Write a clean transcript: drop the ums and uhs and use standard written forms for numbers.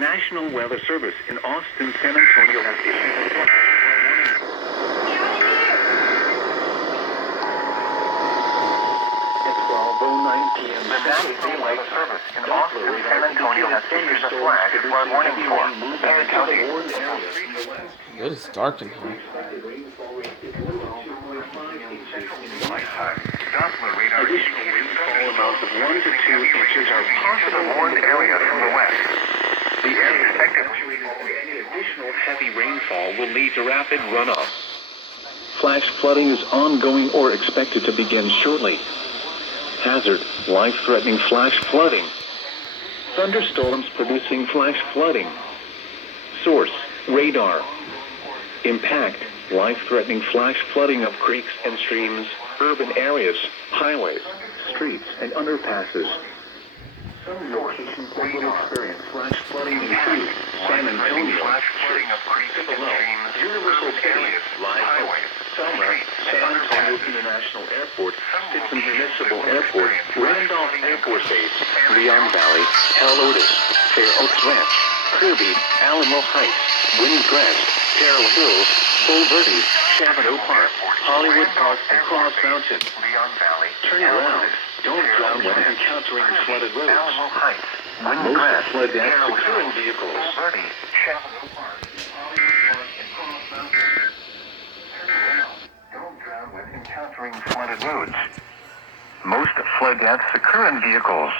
National Weather Service in Austin, San Antonio has issued a At 12:09 p.m. The National Weather Service in Austin, San Antonio has issued a flash flood warning for Pay attention. It is dark in here. Additional rainfall amounts of 1 to 2 inches are possible in warned areas from the west. The area affected any additional heavy rainfall will lead to rapid runoff. Flash flooding is ongoing or expected to begin shortly. Hazard: life-threatening flash flooding. Thunderstorms producing flash flooding. Source: radar. Impact: life-threatening flash flooding of creeks and streams, urban areas, highways, streets, and underpasses. Some locations that will experience flash flooding include San Antonio, below, Universal City, Highways, Selma, San Antonio International Airport, Stitson Municipal Airport, Randolph Air Force Base, Leon Valley, Helotes, Fair Oaks Ranch, Kirby, Alamo Heights, Winds Crest, Terrell Hills, Bull Verde, Chavano Park, Hollywood Park, and Cross Mountain. Leon Valley, Turn around. Don't drown when encountering flooded roads. Alamo Heights, Most flood deaths occur in vehicles. Bull Verde, Chavano Park, Hollywood Park, and Cross Mountain. Turn around. Don't drown when encountering flooded roads. Most flood deaths occur in vehicles.